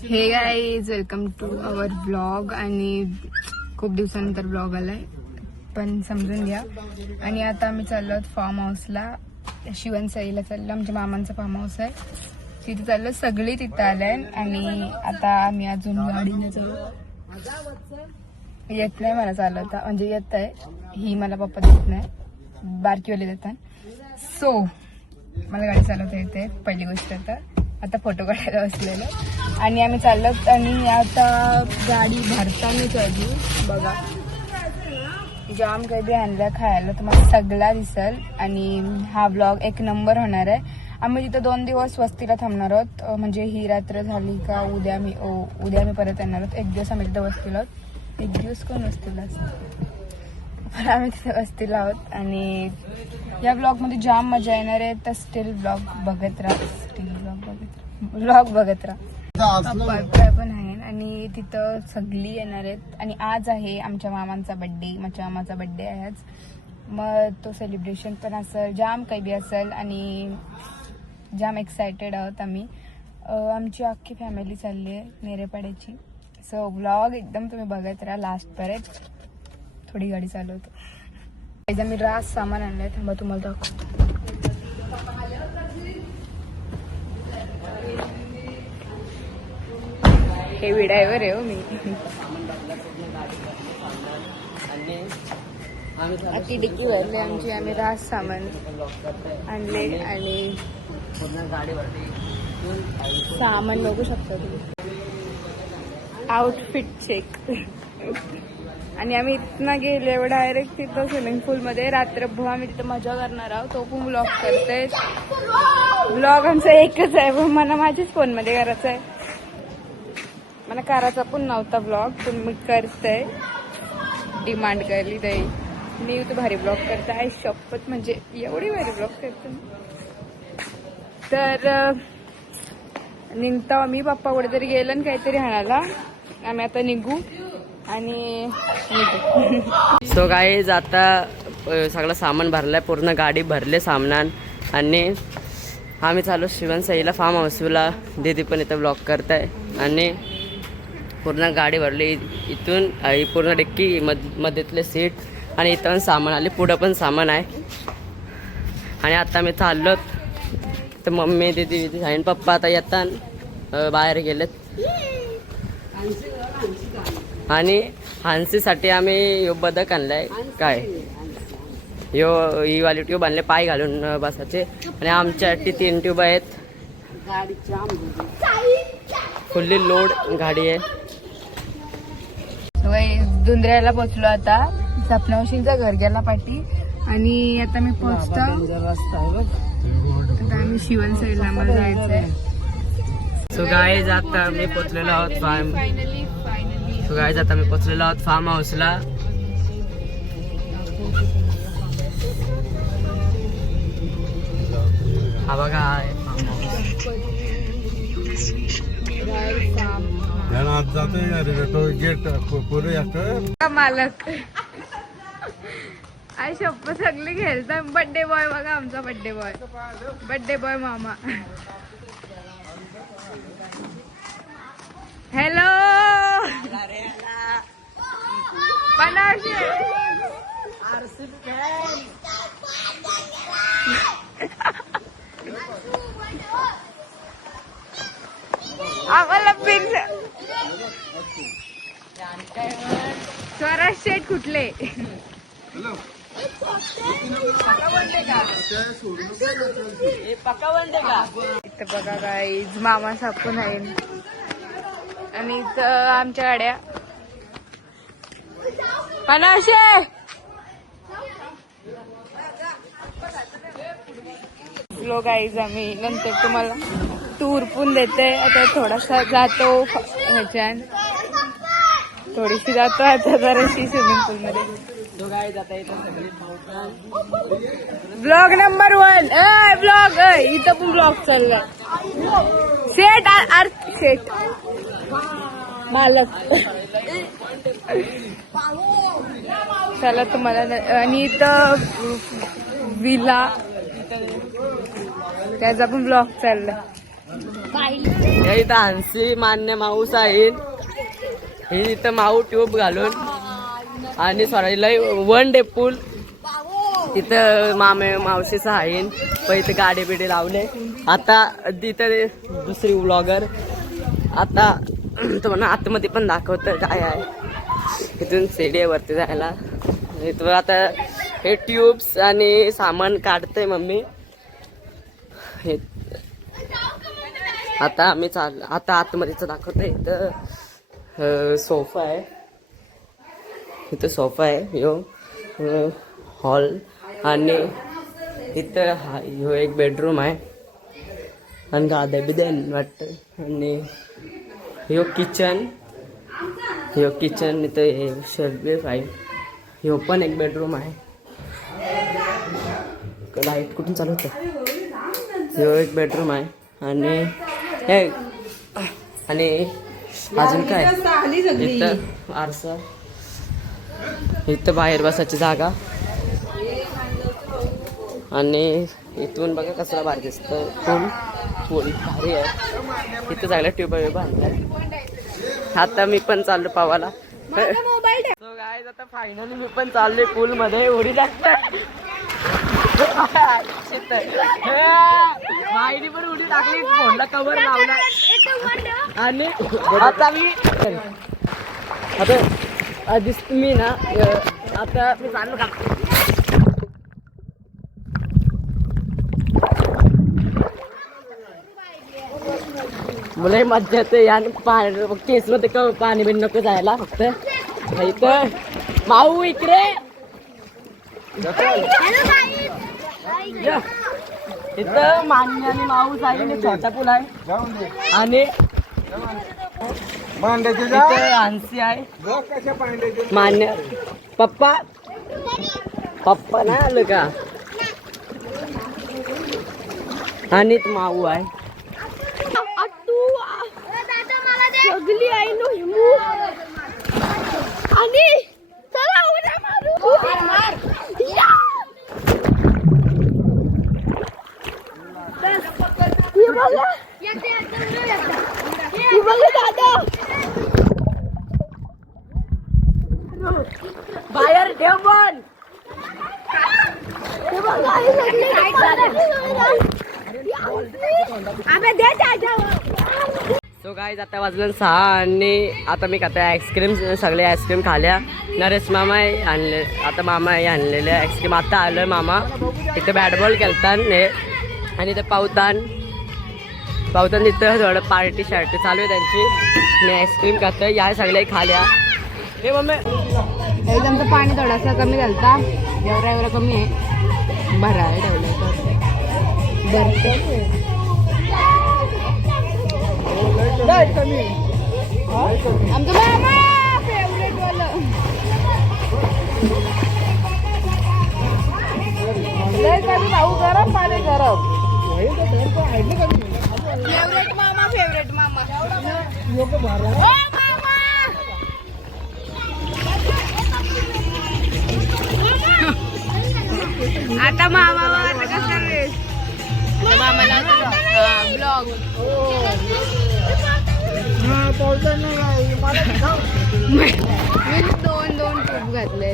हे guys, welcome to our blog. आणि खूप दिवसानंतर ब्लॉग आलाय, पण समजून घ्या. आणि आता आम्ही चाललो फार्म हाऊसला, शिवणसईला चाललो. आमच्या मामांचा फार्म हाऊस आहे, तिथे चाललो. सगळी तिथं आलंय. आणि आता आम्ही अजून गाडीने चाललो. येत नाही मला चालवता, म्हणजे येत आहे ही, मला पप्पा देत नाही, बारकीवाले देतात. सो मला गाडी चालवता येते, पहिली गोष्ट. आता फोटो काढायला बसलेलो आणि आम्ही चाललो. आणि आता गाडी भरतानाच अजून बघा, जाम काही बी आणल्या खायला, तुम्हाला सगळा दिसल. आणि हा ब्लॉग एक नंबर होणार आहे. आम्ही तिथं 2 दिवस वस्तीला थांबणार आहोत, म्हणजे ही रात्र झाली का उद्या मी परत येणार आहोत. 1 दिवस आम्ही तिथं वस्तीला आहोत. 1 दिवस कोण वस्तीला असतं, पण आम्ही तिथं वस्तीला आहोत. आणि या ब्लॉग मध्ये जाम मजा येणार आहे, तर स्टील ब्लॉग बघत राहा. ब्लॉग बघत राहा. पप्पा पण आहे आणि तिथं सगळी येणार आहेत. आणि आज आहे आमच्या मामांचा बड्डे, माझ्या मामाचा बड्डे आहे आज. मग तो सेलिब्रेशन पण असेल, जाम काही बी असेल. आणि जाम एक्सायटेड आहोत आम्ही. आमची अख्खी फॅमिली चालली आहे नेरेपाड्याची. सो ब्लॉग एकदम तुम्ही बघत राहा लास्ट पर्यंत. थोडी गाडी चालवतो. एकदा मी रास सामान आणलंय, थांबा तुम्हाला दाखवतो. हे विडायवर आहे हो मी. अति डिक्की भरले आमची. आम्ही रास सामान आणले आणि सामान बघू शकता तुम्ही. Outfit check. आणि आम्ही इथनं गेलो डायरेक्ट तिथं स्विमिंग पूल मध्ये. रात्रभर आम्ही तिथं मजा करणार आहोत. तो पण ब्लॉग करते. ब्लॉग आमचा एकच आहे, पण मला माझ्याच फोन मध्ये करायचा आहे. मला करायचा पण नव्हता ब्लॉग, पण मी करते. डिमांड करली ताई, मी तू भारी ब्लॉग करते आहे. शपथ, म्हणजे एवढी भारी ब्लॉग करते. तर निघता मी, पप्पा कुठेतरी गेलं आणि काहीतरी हाणाला. आम्ही आता निघू आणि सो गाईज, आता सगळं सामान भरलंय, पूर्ण गाडी भरले सामनान. आणि आम्ही चालू शिवणसईला फार्म हाऊसला. दीदी पण इथं ब्लॉग करताय. आणि पूर्ण गाडी भरली. इथून ही पूर्ण डिक्की मध्येतले सीट आणि इथं पण सामान आले, पुढं पण सामान आहे. आणि आता मी चाललो, तर मम्मी दीदी आणि पप्पा आता येतात, बाहेर गेलेत. आणि हान्सीसाठी आम्ही यो बदक आणलाय. काय ही वाली ट्यूब आणले पाय घालून बसायचे. आणि आमच्यासाठी 3 ट्यूब आहेत. फुल्ली लोड गाडी आहे. धुंद्र्याला पोचलो आता. सपनावशींचा घर गेला पाठी. आणि आता मी पोचतो. आता आम्ही शिवणसईला आम्हाला जायचंय. सो गाईज, आता मी पोचलेलो आहोत सो गाईज, आता मी पोचलेलो आहोत फार्म हाऊसला. हा बघा आहे मालक. आई शप्प सगळे खेळतात. बर्थडे बॉय बघा, आमचा बर्थडे बॉय मामा. हॅलो आम्हाला पिन स्वराज शेठ कुठले. इथं बघा गाईज, मामा सापून आहे. आणि इथं आमच्या गाड्या पनाशे. लो गाईज, आम्ही नंतर तुम्हाला टूर पण देते. आता थोडासा जातो ह्याच्यान, थोडीशी जातो आता जराशी स्विमिंग पूल मध्ये. ब्लॉग नंबर 1 ब्लॉग इथं पण ब्लॉग चाललाय. शेठ शेठ मालक. चला तुम्हाला. आणि इथं विला त्याचा पण ब्लॉग चालला. हे इथं हंसी मान्य माऊस आहे. ही इथं माऊ ट्यूब घालून आणि सॉरी लय वन डे पूल. तिथं मामे मावशीचं आहे. पण इथं गाडी बिडी लावले. आता तिथं दुसरी व्लॉगर आता तुम्हाला आतमध्ये पण दाखवतं काय आहे. इथून सीडी वरती जायला. इथं आता हे ट्यूब्स आणि सामान काढतंय मम्मी. हे आता आम्ही आता आतमध्येच दाखवतोय. इथं सोफा आहे. इथं सोफा आहे यो हॉल आणि इथं ह्यो एक बेडरूम आहे आणि गाद्या बिद्यान वाटतं. आणि ह्यो किचन इथं हे शेल्फ आहे. ह्यो पण एक बेडरूम आहे. लाईट कुठून चालू होतं. ह्यो एक बेडरूम आहे आणि हे आणि अजून काय इथं आरसा. इथं बाहेर बसायची जागा आणि इथून बघा कसला भारी दिसतं. पूल भारी आहे. इथं जायला ट्यूब बांधल्या. आता मी पण चाललो पावाला. सो गाईज आता फायनली मी पण चाललोय पूल मध्ये. उडी टाकत माईने पण उडी टाकली. फोनला कवर लावला आणि आता मी आता दिसत मी ना आता मी चाललो का मला मज्जा येते. आणि केस मध्ये पाणी बिन नको जायला. फक्त इथं माऊ इकडे इथं मान्य आणि माऊस आहे. छोटा पूल आहे आणि इथं हंसी आहे. मान्य पप्पा नाही आलं का. आणि माऊ आहे. सगळी आई नो हिमू आणि चला उड्या मारू. बाहेर ठेव पण. सो गाईज आता वाजलं 6 आणि आता मी खाता आईस्क्रीम. सगळे आईस्क्रीम खाल्या. नरेश मामा आणले. आता मामा आणलेले आईस्क्रीम. आता आलं मामा. इथं बॅटबॉल खेळतात हे आणि इथं पावतान तिथं थोडं पार्टी शार्टी चालू आहे त्यांची. मी आईस्क्रीम खातं. या सगळे खाल्या. हे मम्मी एकदम पाणी थोडासा कमी झालता. एवढा कमी आहे. भरायला ठेवलं आमचं मामा फेवरेट वालं. भाऊ गरम पाणी गरम. फेवरेट मामा आता मामा कसं मामाला ब्लॉग मी 2 ट्यूब घातले.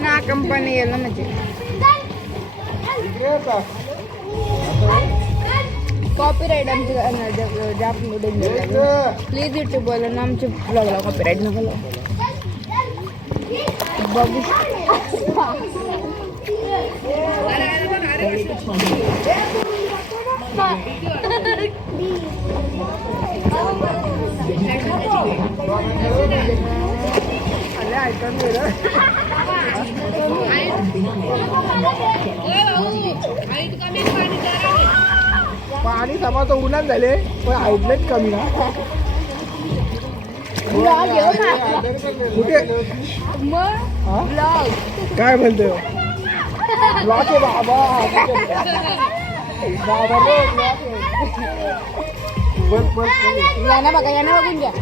ना कंपनी गेलं म्हणजे कॉपीराईट आमची प्लीज युट्यूब बोला ना आमच्या ब्लॉगला कॉपीराईट नका लावू. बघू पाणी सभा तर उन्हात झाले पण आउटलेट कमी ना. कुठे काय म्हणते ब्लॉक आहे बाबा. याना बघून घ्या.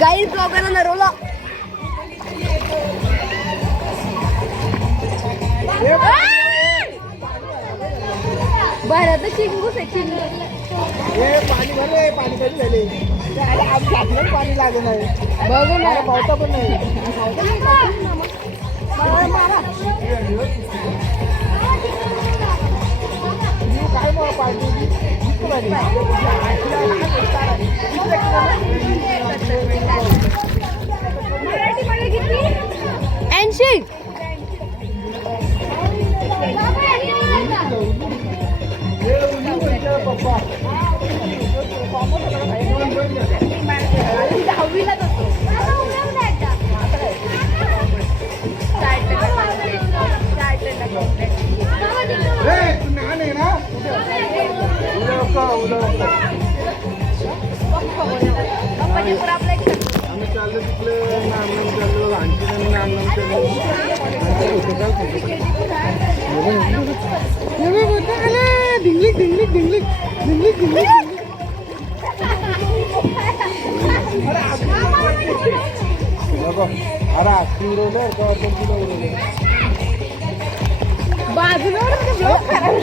गाईड ब्लॉगरला नरवला. बरं तर चिंगूस आहे चिंगू. पाणी भरले पाणी कधी झाले आमच्या पाणी लागत नाही बघू ना पावता पण नाही काय मग पाणी 80. आम्ही चाललो तिकडे नामनाम चाललो आणखी नामनाम ढिंगलिक ढिंगलिक ढिंगलिक ढिंगलिक ढिंगलिक अरे आखरी उडवलं का किलो उडवलं बाजूला ब्लॉग करायला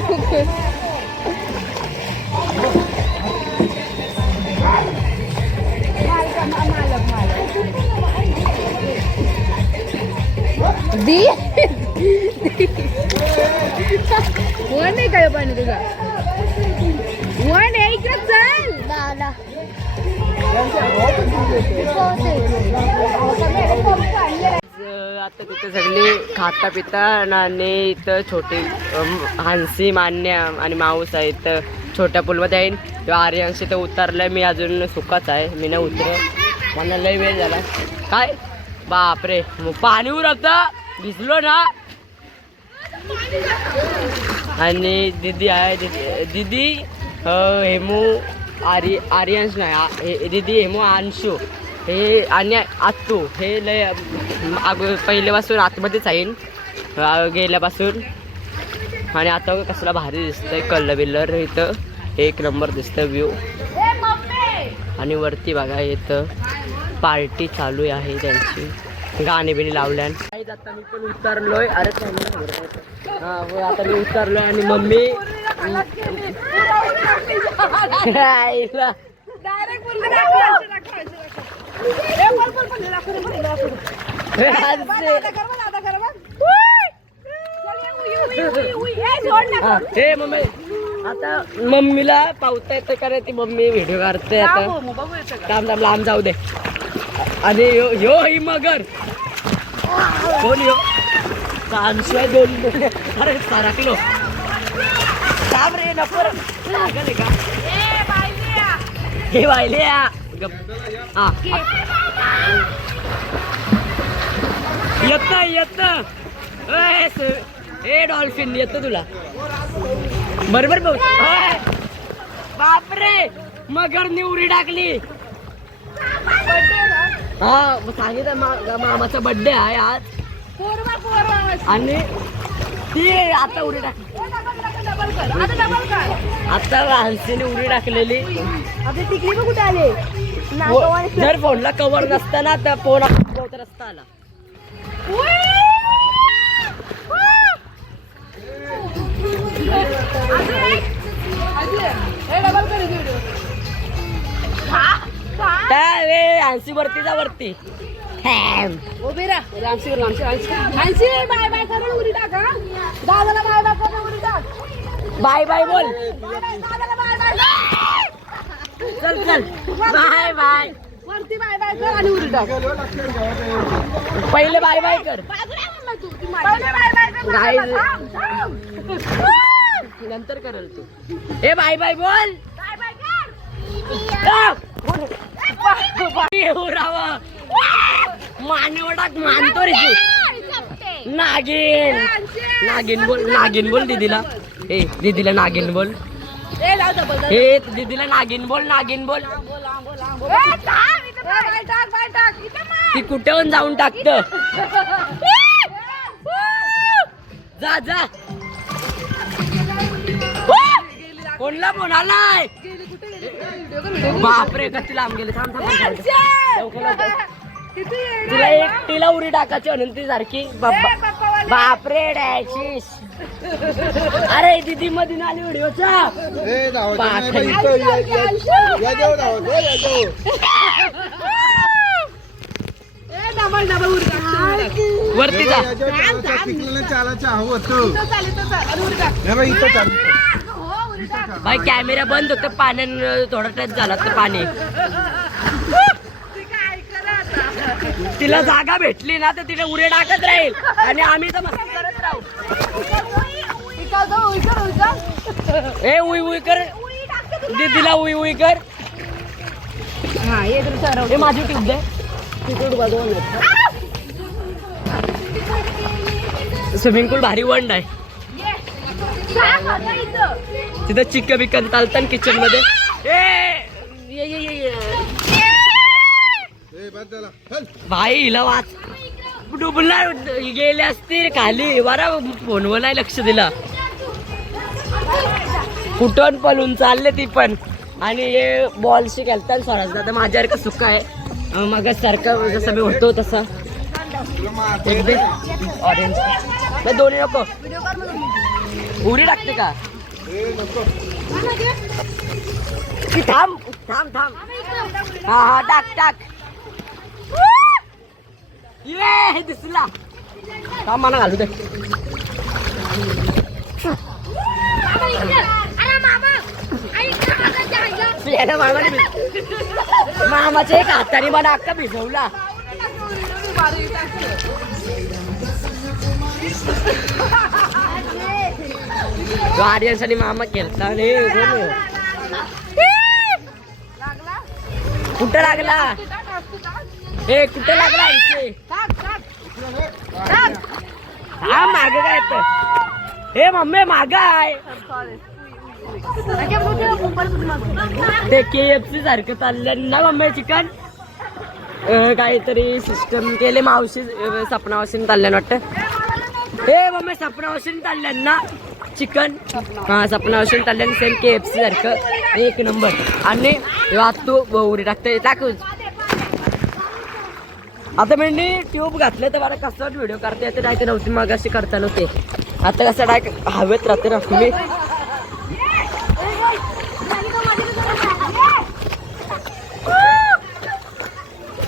दी वन आहे काय पाणी तुझा वन आहे इकडे चल दादा आता तिथं सगळी खाता पिता आणि इथं छोटी हानसी मान्या आणि माऊस आहे इथं छोट्या पूलमध्ये आहे. किंवा आर्यांश इथं उतरलाय. मी अजून सुकाच आहे. मी नाही उतर मला लय वेळ झाला. काय बापरे मग पाणी उरकतं भिजलो ना. आणि दीदी आहे दीदी हेमू आर्यांश नाही दीदी हेमू अंशू हे आणि आत्तू हे लय पहिल्यापासून आतमध्येच आहे गेल्यापासून. आणि आता कसला भारी दिसतंय कलर बिल्लर इथं एक नंबर दिसतं व्ह्यू. आणि वरती बघा इथं पार्टी चालू आहे त्यांची गाणी बिणी लावल्या. आता मी पण उतरलोय. अरे हा हो आता मी उतरलोय आणि मम्मी हे मम्मी आता मम्मीला पावता येतं का रे ती मम्मी व्हिडिओ काढते आता काम लांब जाऊ दे. आणि ह्यो ही मगर कोण यो कांशिवाय दोन अरे सारखलो काम रे नपर लागले का हे वाहिले येत ए डॉल्फिन येतो तुला बरोबर भाऊ. बापरे मगरनी उडी टाकली. हा सांगितलं मामाचा बर्थडे आहे आज आणि ती आता उडी टाकली. आता हंसीने उडी टाकलेली. कुठे आले जर फोनला कव्हर नसताना तर फोन रस्ता आला. हंसी वरती जा वरती उभी राहा. हंसी बाय बाय करून उडी टाक. दादाला बाय बाय करून उडी टाक. बाय बाय बोल. चल चल बाय बाय वरती बाय बाय कर आणि उडी टाक. पहिले बाय बाय कर. नंतर करल तू. ए बाय बाय बोल. मानवडात मानतो रे नागिन नागिन बोल दीदीला. ए दीदीला नागिन बोल. हे दीदीला नागिन बोल. ती कुठेहून जाऊन टाकत. जा कोणला फोन आलाय बापरे कशी लांब गेले थांब थांब थांब. लवकर, लवकर. तिला एकटीला उडी टाकायची म्हणून ती सारखी बापरे डॅशिश. अरे दिदी मध्ये आली व्हिडिओचा वरती जा भाई कॅमेरा बंद होतं पाण्यानं थोडा टच झाला तर पाणी तिला जागा भेटली ना तर तिने उरे टाकत राहील आणि आम्ही तर मस्ती करत राहू. ए उई उई कर दीदीला उई उई कर. हे माझी ट्यूब दे स्विमिंग पूल भारी वंड आहे तिथं चिकन बिकन चालतं किचन मध्ये. भाई हिला वाच डुबला गेले असतील खाली बरं फोनवर नाही लक्ष दिला कुठून पळून चालले ती पण. आणि हे बॉलशी खेळतात स्वराज दादा माझ्यासारखं सुख आहे मग सारखं जसं मी होतो तसं ऑरेंज नाही दोन्ही नको उडी टाकते का थांब थांब थांब हा हा टाक टाक ये दिसला थांब मला घालू दे. मामाच्या एक हाताने मला अक्का भिजवला गाड्यांसाठी मामा खेळता कुठं लागला हे कुठं लागला इथे हा माग काय हे मम्मी माग आहे ते KFC सारखं चाललं ना मम्मी चिकन काहीतरी सिस्टम केले मावशी सपना मावशीने चालल्यान वाटतं हे मम्मी सपना मावशीने चालल्यान ना चिकन हा सपना मावशीने चालल्यान सेम KFC सारखं एक नंबर. आणि तू उडी टाकते टाकू आता मी ट्यूब घातलं तर मला कसं व्हिडिओ करता येते नाही ते नव्हती मग अशी करता नव्हते आता कसं डायरेक्ट हवेत राहते ना तुम्ही.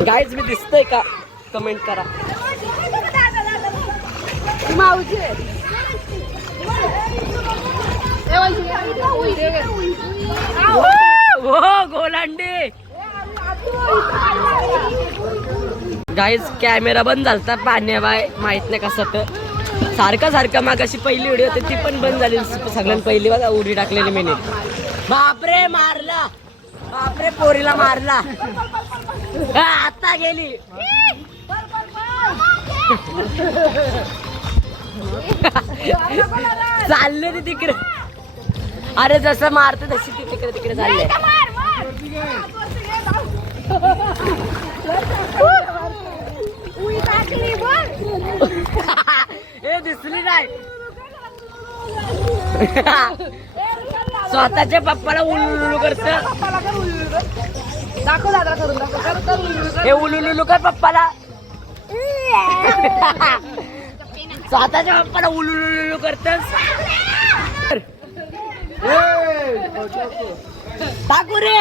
गाईज मी दिसतोय का कमेंट करा. हो गोलांडे गाईज कॅमेरा बंद झालता पाण्या बाय माहित नाही कसं तर सारखं सारखं मग अशी पहिली व्हिडिओ होती ती पण बंद झाली सगळ्यात पहिली बघा उडी टाकलेली मी बापरे मारला बापरे पोरीला मारला आता गेली चालले ती तिकडे. अरे जसं मारते तशी ती तिकडे तिकडे चालले. हे दिसली नाही स्वतःच्या पप्पाला उलुलुलू करत हे उलुलुलू कर पप्पाला स्वतःच्या पप्पाला उलुलुलू करत टाकू रे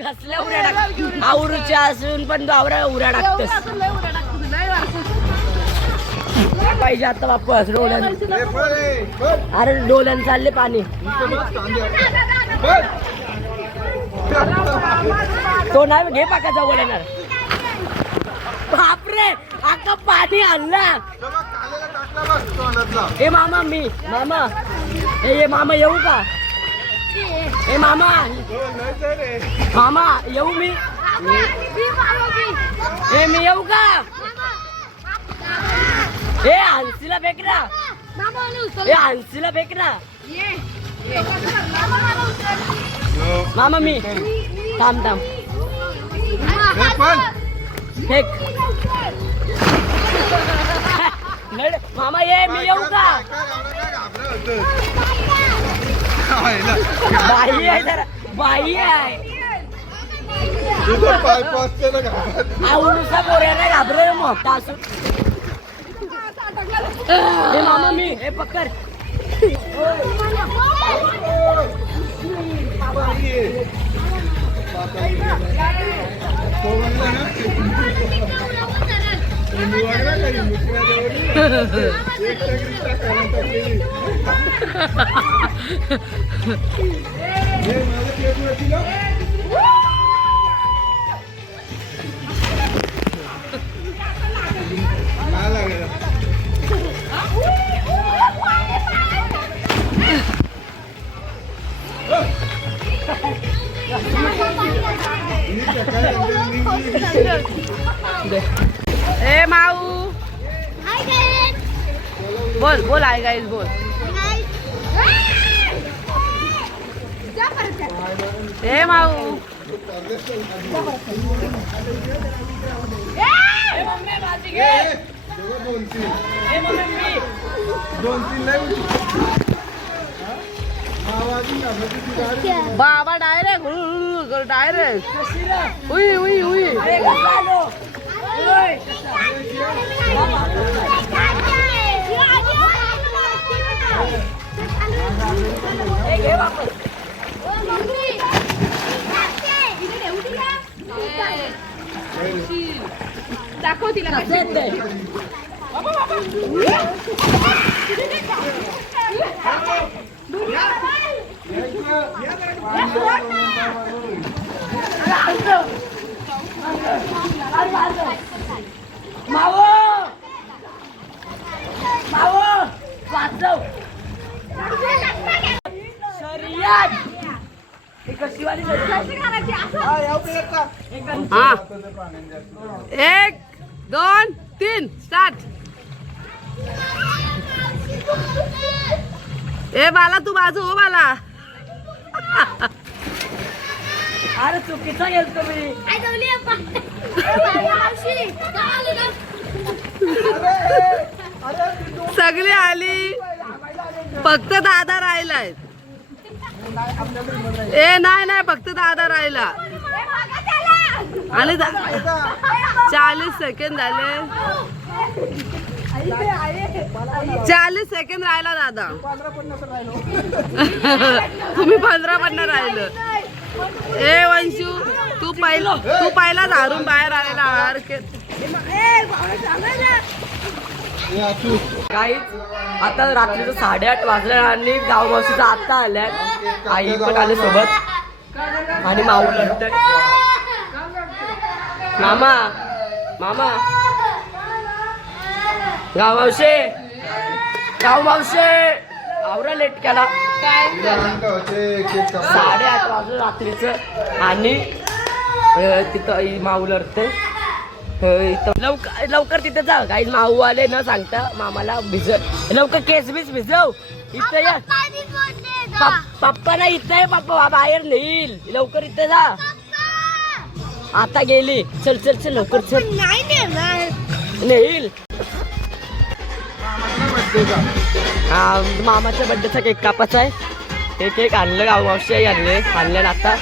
कसल्या उड्या टाक आवरूच्या असून पण आवरा उड्या टाकतस पाहिजे आता वापस डोल्यान. अरे डोल्यान चालले पाणी तो नाही घे पाका जवळ येणार बापरे आता पाणी आणला. ए मामा मी मामा ए मामा येऊ का ए मामा मामा येऊ मी ए मी येऊ का ए हंसीला फेक ना ए हंसीला फेक ना मामा मी थांब थांब फेक मामा ये मी येऊ का बाई आहे जरा बाई आहे आवडूसा पोऱ्याने घाबरे मोठा असून हे मामा मी हे पकड ए माऊ बोल बोल आहे गाईज बोल ए माऊ बाबा डायरेक्ट डायरेक्ट उई उई उई दाखव तिला मावो मावो वाचव शर्यत कशी वाली हा 1 2 3 स्टार्ट ए बाला तू बाजू हो बाला अरे चुकीचा गेलतो मी सगळी आली फक्त दादा राहिलाय ए नाही नाही फक्त दादा राहिला आणि 40 सेकंड झाले 40 सेकंड राहिला दादा तुम्ही 15 पण राहिलं ए वंशू तू पहिला धारून बाहेर आलेला काही आता रात्रीचं 8:30 वाजल्या आणि गाव मावशीचा आता आल्या आई पण आले सोबत आणि माऊ लढतय मामा मामा गाव मावशे आवरा लेट केला 8:30 वाजलं रात्रीचं आणि तिथं माऊ लढते लवकर तिथे जा काही माऊ आले न सांगता मामाला लवकर केस बीस भिजव इथं या पप्पा ना इथं आहे पप्पा बाहेर नेईल लवकर इथं जा आता गेली चल चल चल लवकर चल नेईल हा मामाच्या बड्डेचा केक कापायचा आहे केक आणलं गाव मावशी आणलं आता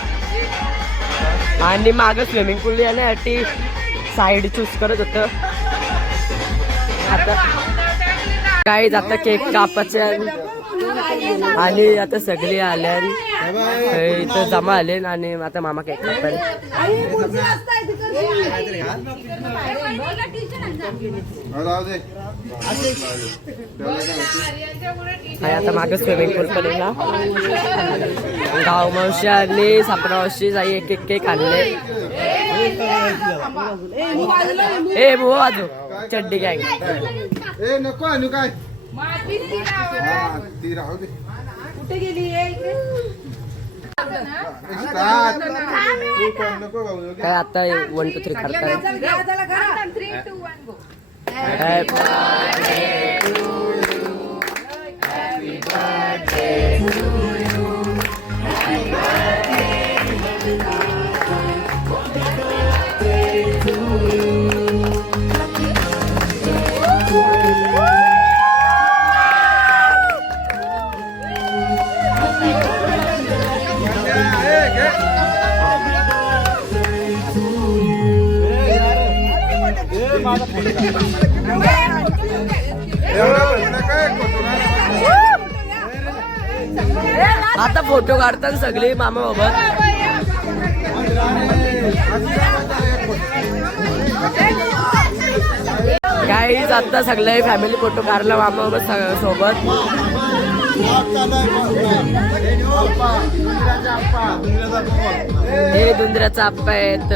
आणि मागं स्विमिंग पूल येण्यासाठी साईड चूज करत होत आता काय आता केक कापायचा आणि आता सगळी आल्या इथं जमा आले आणि आता मामा केक कापायला आता मागं स्विमिंग पूल पण आहे ना गाव मावशी आणि सापडा मावशी जाई एक एक केक आणले ए भो आजो चड्डी गँग ए नको आणू काय ती राहू दे कुठे गेली काय आता 1 2 3 करताय Woo! आता फोटो काढतात सगळे मामा बाबत. काहीच आता सगळे फॅमिली फोटो काढला मामा बाबा सोबत. हे दुंदऱ्याचा आप्पा आहेत.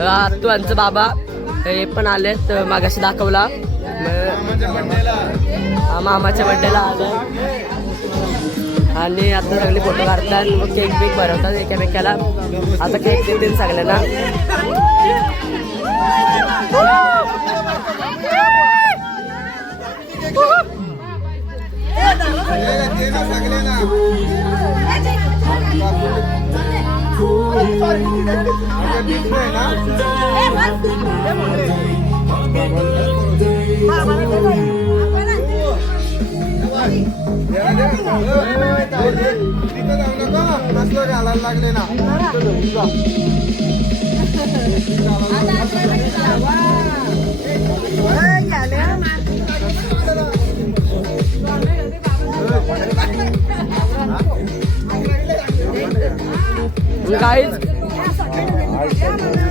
आत्तूंचं बाबा हे पण आलेत. मागाशी दाखवला मामाच्या बड्डेला आलं. आणि आता सगळे फोटो काढतात. मग केक बिक भरवतात एकामेकाला. आता केक बिक देऊन सगळ्यांना. घालायला लागले ना. काहीच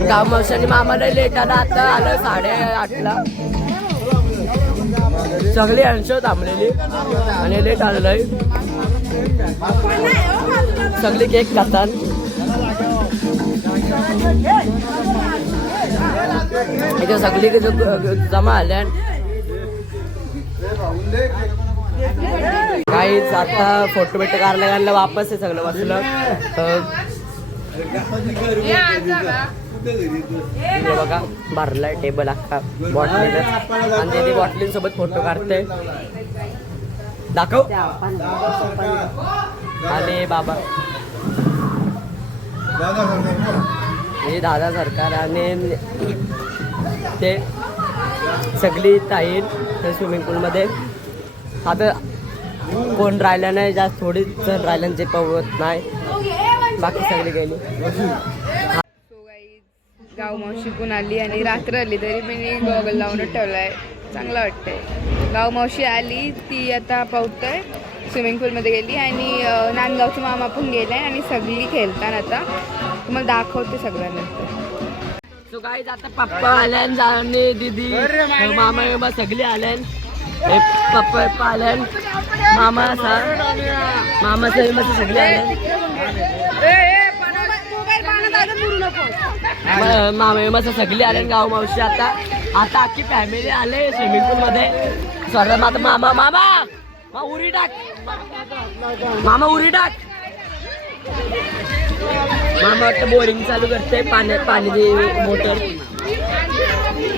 गाव मावशाने मामाला लेट आला. आता आलं 8:30ला. सगळी अंश थांबलेली आणि लेट आलेलं आहे. सगळे केक खातात. इथे सगळी जमा आल्या. काहीच आता फोटो बिटो काढला वापस आहे सगळं बसलं. बघा भरलाय टेबल अख्खा बॉटली. आणि ते बॉटलींसोबत फोटो काढते. दाखव. आणि बाबा हे दादा सरकार आणि ते सगळी ताई स्विमिंग पूलमध्ये. आता कोण राहिलं नाही जास्त. थोडी जण राहिलं जे पवत नाही. बाकी सगळी गेली. गाव मावशी पण आली आणि रात्र आली तरी मी गॉगल लावून ठेवलाय. चांगलं वाटतंय. गाव मावशी आली ती आता पावतंय. स्विमिंग पूलमध्ये गेली आणि नांदगावचा मामा पण गेलाय आणि सगळी खेळतात. आता तुम्हाला दाखवते सगळ्यांनंतर. सो गाईज आता पप्पा आल्यान जाणे दीदी मामा बाबा सगळे आल्यान. पप्पा आल्यान मामा सगळे आल्यान. मामा सगळे आले गाव मावशी. आता अख्खी फॅमिली आले स्विमिंग पूल मध्ये. सर आता मामा उरी टाक. मामा वाटतं बोरिंग चालू करते. पाणी मोटर.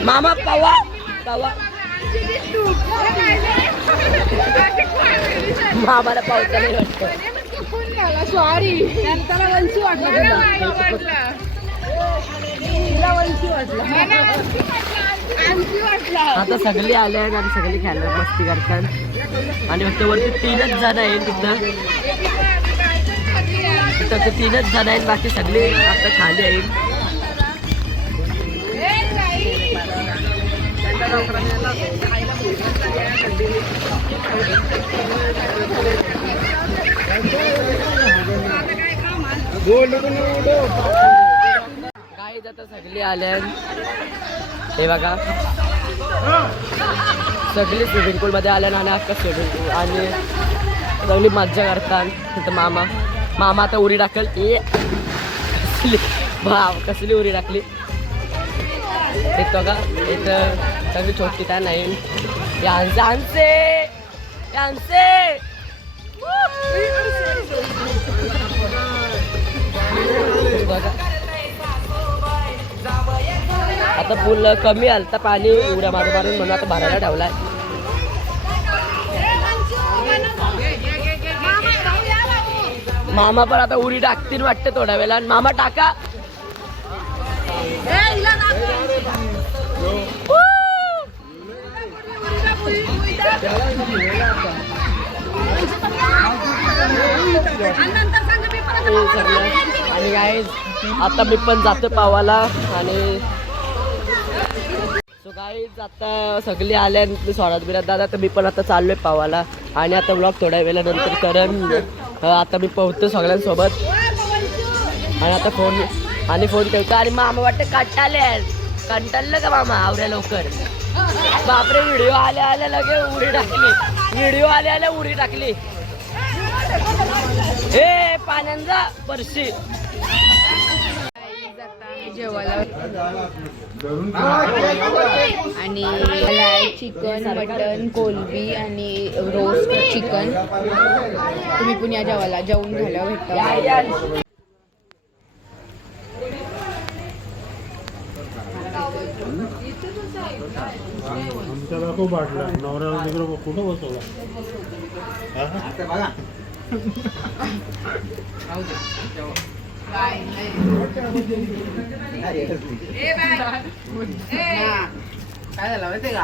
मामा पवा मामाला पावता नाही वाटतं. आता सगळे आले आहेत आणि सगळे खेळायला मस्ती करतात. आणि फक्त वरती 3च जण आहेत तिथं. तिथं 3च जण आहेत. बाकी सगळे आता खाली आहेत. गाईज आता सगळे आल्या. हे बघा सगळी स्विमिंग पूल मध्ये आल्या आणि अख्खा स्विमिंग पूल आणि सगळी मज्जा करतात. तिथं मामा आता उडी टाकल. कसली उडी टाकली इथं का. इथं सगळी छोटी काय नाही. आता पूल कमी आलता पाणी उड्या मारून म्हणून आता भरायला ठेवलाय. मामा पण आता उडी टाकतील वाटते थोड्या वेळा. मामा टाका. आणि काय आता मी पण जातो पावाला. आणि गाईज आता सगळे आल्या सोडात बिरात दादा, तर मी पण आता चाललोय पावाला आणि आता ब्लॉग थोड्या वेळानंतर करण. आता मी पोहतो सगळ्यांसोबत आणि आता फोन ठेवतो. आणि मामा वाटतं कंटाळलं का मामा आवऱ्या लवकर. बापरे व्हिडिओ आल्या लगे उडी टाकली. ए पाण्यांचा परशी जेवायला आणि चिकन, मटन, कोलबी आणि रोस्ट चिकन. तुम्ही पण या जेवायला, जेवून झाल्यावर भेटता. आमच्याला खूप वाटला नवऱ्याला तिकडे कुठं बसवला. काय झालं माहिती का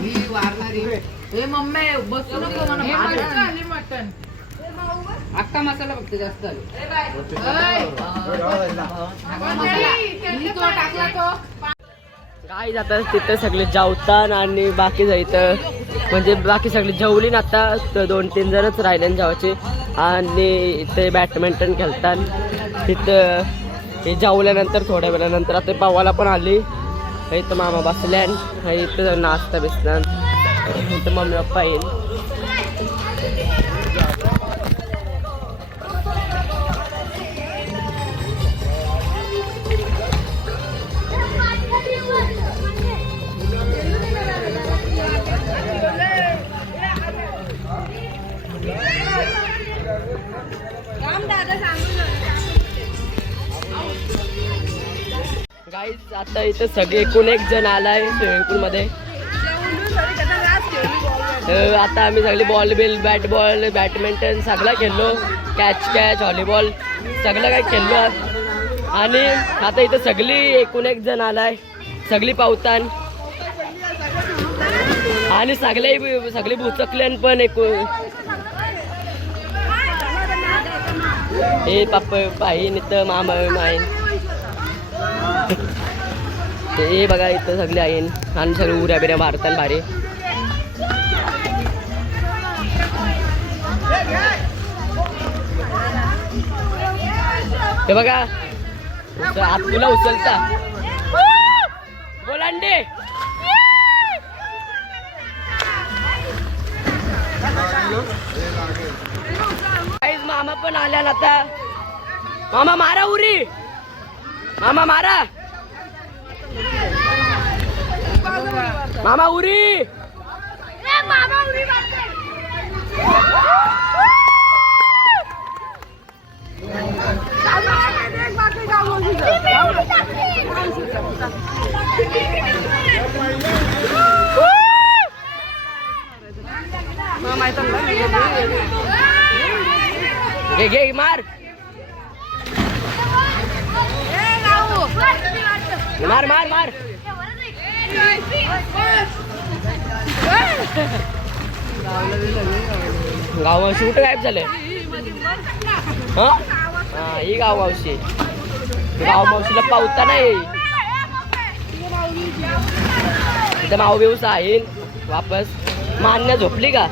मी वारणारी मम्मी बसू नको मटन अख्खा मसाला फक्त जास्त टाकला तो. काय जातात तिथं सगळे जेवतात आणि बाकी जायचं म्हणजे बाकी सगळे जेवली ना. आता 2-3 जणच राहिले जेवायचे आणि इथे बॅडमिंटन खेळतात तिथं. हे जेवल्यानंतर थोड्या वेळानंतर आता पावाला पण आली. इथं मामा बसल्यान, इथं नाश्ता बिसणार, इथं मम्मी पप्पा येईल. गाईज आता इथं सगळे एकूण 1 जण आलाय स्विमिंग पूल मध्ये. आता आम्ही सगळे बॉल बॅट बॉल बॅडमिंटन सगळं खेळलो. कॅच व्हॉलीबॉल सगळं काही खेळलो. आणि आता इथं सगळी एकूण 1 जण आलाय, सगळी पावतान आणि सगळी भुचकल्यान पण एकूण. हे पप्पा इथं मामा माईन हे बघा इथं सगळे आहे आणि सगळे उऱ्या बिऱ्या मारतात भारी. हे बघा आत तुला उचलता बोलांडे. मामा पण आल्या ना आता. मामा मारा उरी, मामा मारा, मामा उरी. घे मार मार मार मार. गाव मावशी कुठं गायब झालंय. हा ही गाव मावशी. गाव मावशीला पावता नाही. तिथं माऊ बिवसा आहे वापस. मान्य झोपली का.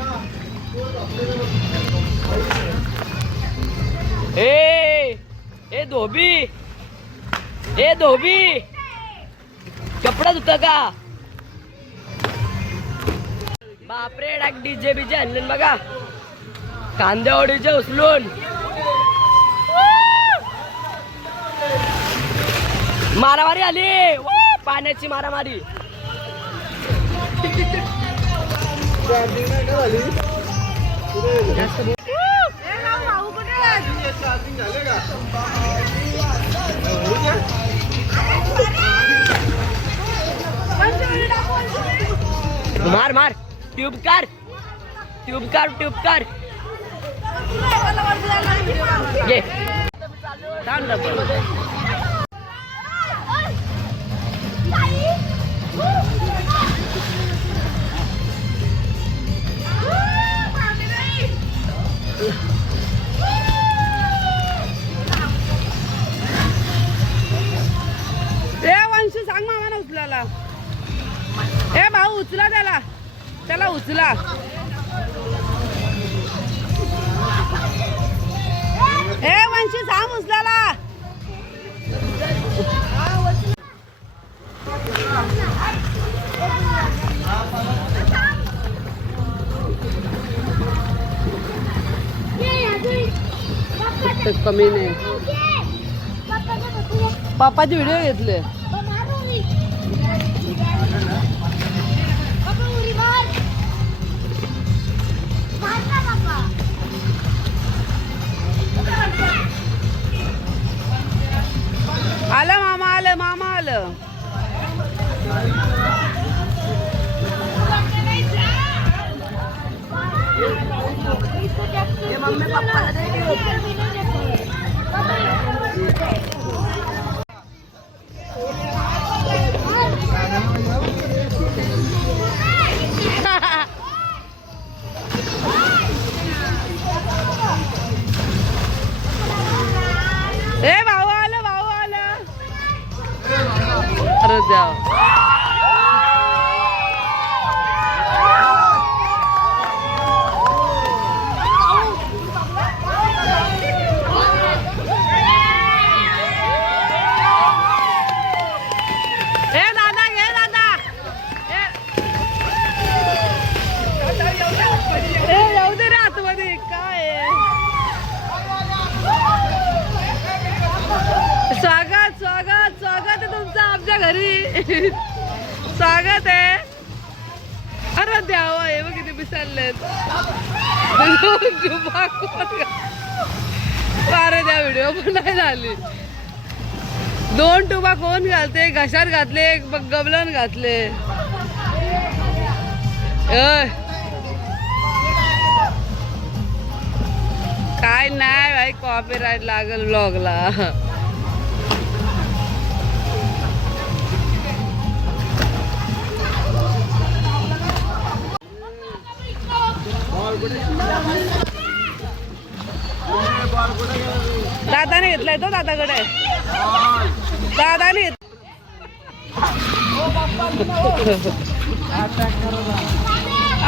ए धोबी कपडा धुता का. बापरे डाक डीजे बीजे आणले बघा. कांदेवाडीचे उचलून मारामारी आली. पाण्याची मारामारी. मार मार ट्यूब कर ये. वंशू सांग मामा त्याला. ए भाऊ उचला त्याला, त्याला उचला. ए वंशी सांग उचलाला. कमी नाही. पापाचे व्हिडिओ घेतले. आलं मामा, आलं मामा, आलं. ए भाऊ आलं, भाऊ आलं. अरे देवा. स्वागत स्वागत स्वागत आहे तुमचं आमच्या घरी. स्वागत आहे. अरे द्यावा हे बघ किती विसरलेत. अरे द्या व्हिडिओ पण नाही झाली. 2 टुबा कोण घालते? घशात घातले, गबलन घातले. काय नाही भाई, कॉपीराईट लागल ब्लॉगला. दादाने घेतलाय तो, दादाकडे. दादाने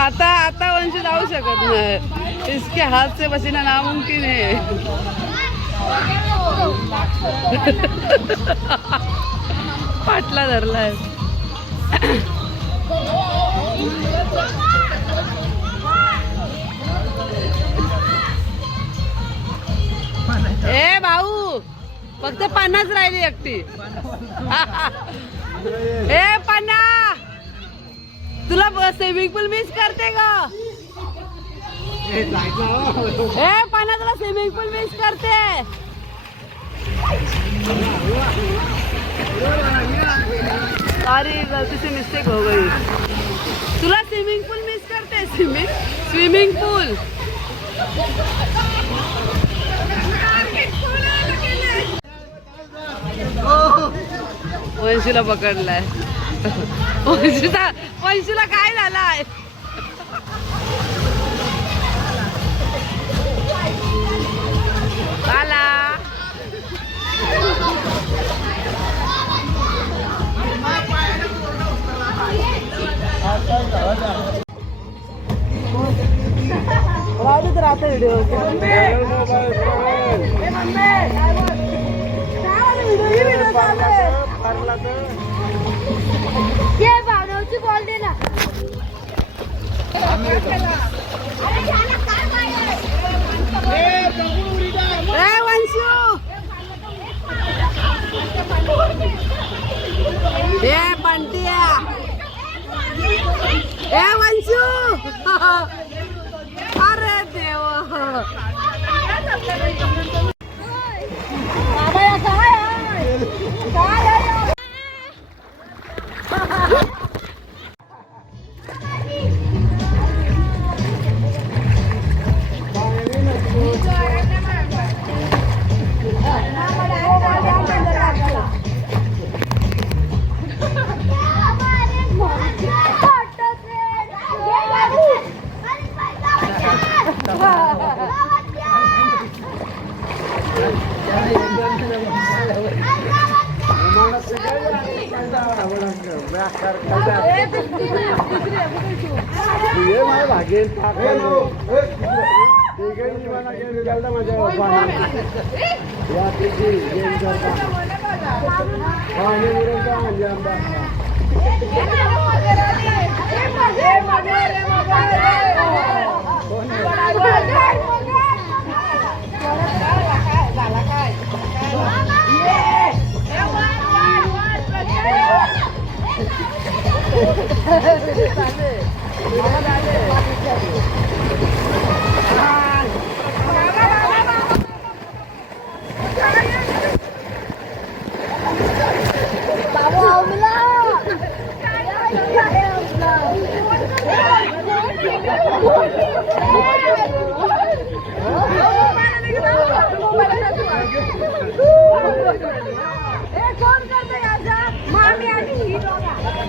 आता आता वंश जाऊ शकत नाही. इसके हाथ से पसीना नामुमकिन है. पाटला धरलाय. ए भाऊ फक्त 50 राहिली एकटी. ए 50 तुला स्विमिंग पूल मिस करते का? ए 50 तुला स्विमिंग पूल मिस करते. अरे गलती से मिस्टेक हो गई. तुला स्विमिंग पूल मिस करते. स्विमिंग पूल. वंशीला पकडलाय. वंशीला काय झालाय? आला. राहू तर आता व्हिडिओ. बॉल दे ना. वंशू ए बंटिया. ए वंशू. अरे देवा. ये मला भागेल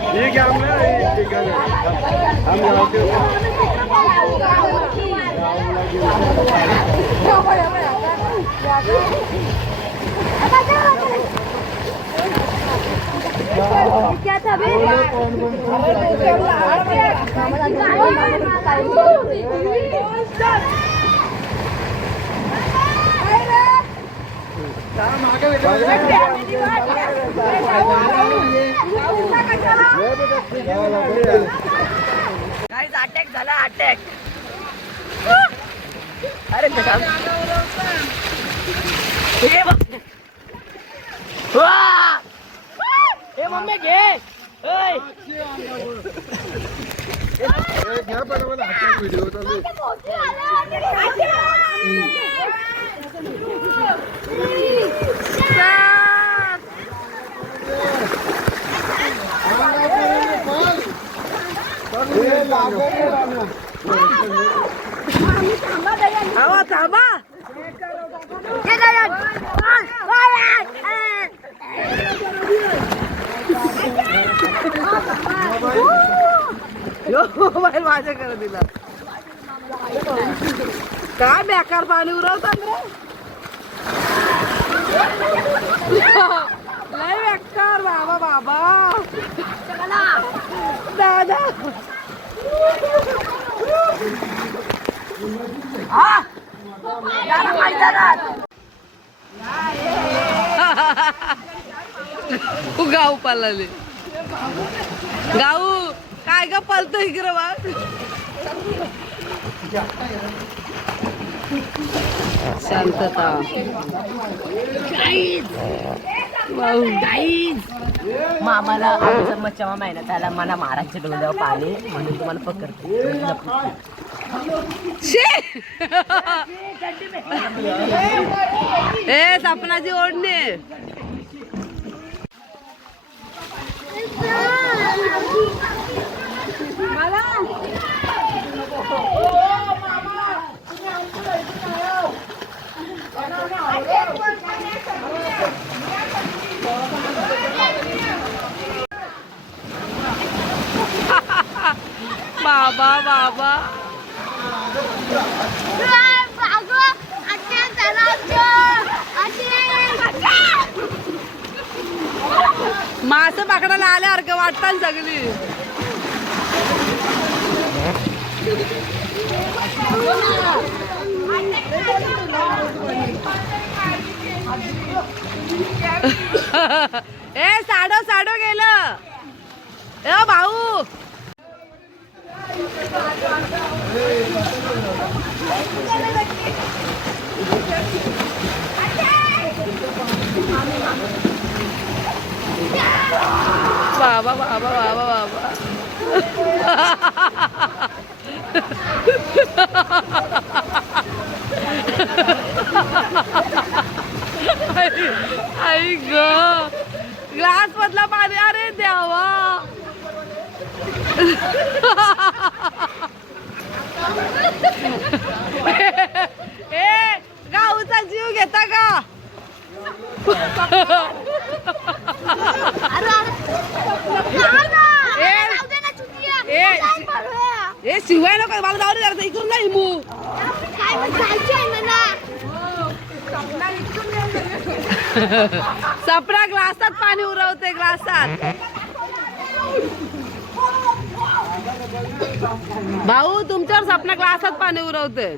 ठीक है क्या था बे? गाईज अटॅक झाला अटॅक. अरे हे मम्मी घे. व्हिडिओ चालू थांबा थांबा. मोबाईल माझ्या कर दिला. काय बेकार पाणी उरवतात रे. लय बेकार बाबा बाबा दादा. गाऊ पालाले गाऊ काय ग पलतो इकडे बा. शांतता. मामाला मच्छा महिना त्याला मला महाराजच्या डोळ्यावर पाणी म्हणून तुम्हाला पकडते. ए सपनाची ओढणी. बाबा बाबा मासे पकडायला आल्यासारखं वाटतात सगळी. ए साडो साडो गेलं. ए भाऊ बाबा बाबा बाबा बाबा. आई ग ग्लास मधला पाणी. अरे द्यावा. ए गाऊचा जीव घेता का. ए शिवाय नको मला जाऊ दे. इकडून नाही मू सपना ग्लासात पाणी उरवते ग्लासात. भाऊ तुमच्यावर सपना ग्लासात पाणी उरवते.